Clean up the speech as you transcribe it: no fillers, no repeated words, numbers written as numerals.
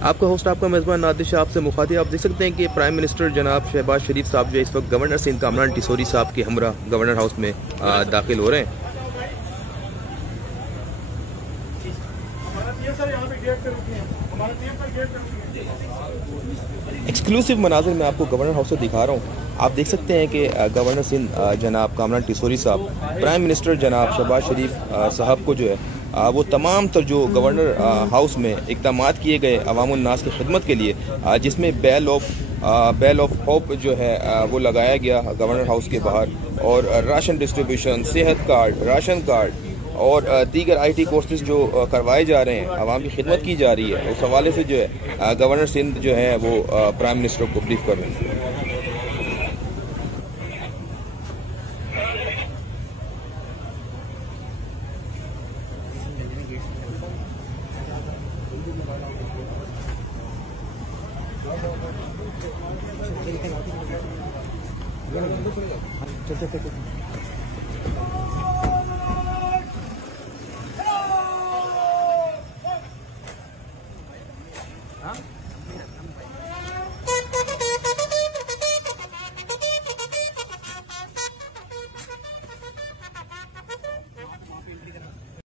आपका होस्ट आपका मेज़बान नादिर शाह आपसे मुखातिब। आप देख सकते हैं कि प्राइम मिनिस्टर जनाब शहबाज शरीफ साहब जो इस वक्त गवर्नर सिंध कामरान टिसोरी साहब के हमरा गवर्नर हाउस में दाखिल हो रहे हैं। एक्सक्लूसिव मनाजिर मैं आपको गवर्नर हाउस से दिखा रहा हूँ। आप देख सकते हैं कि गवर्नर सिंध जनाब कामरान टिसोरी साहब प्राइम मिनिस्टर जनाब शहबाज शरीफ साहब को जो है वो तमाम तर जो गवर्नर हाउस में इक़दामात किए गए अवाम उन्नास की खिदमत के लिए, जिसमें बेल ऑफ होप जो है वो लगाया गया गवर्नर हाउस के बाहर, और राशन डिस्ट्रीब्यूशन, सेहत कार्ड, राशन कार्ड और दीगर IT कोर्सेज जो करवाए जा रहे हैं, आवाम की खिदमत की जा रही है, उस हवाले से जो है गवर्नर सिंध जो है वो प्राइम मिनिस्टर को ब्रीफ कर रहे हैं। चलते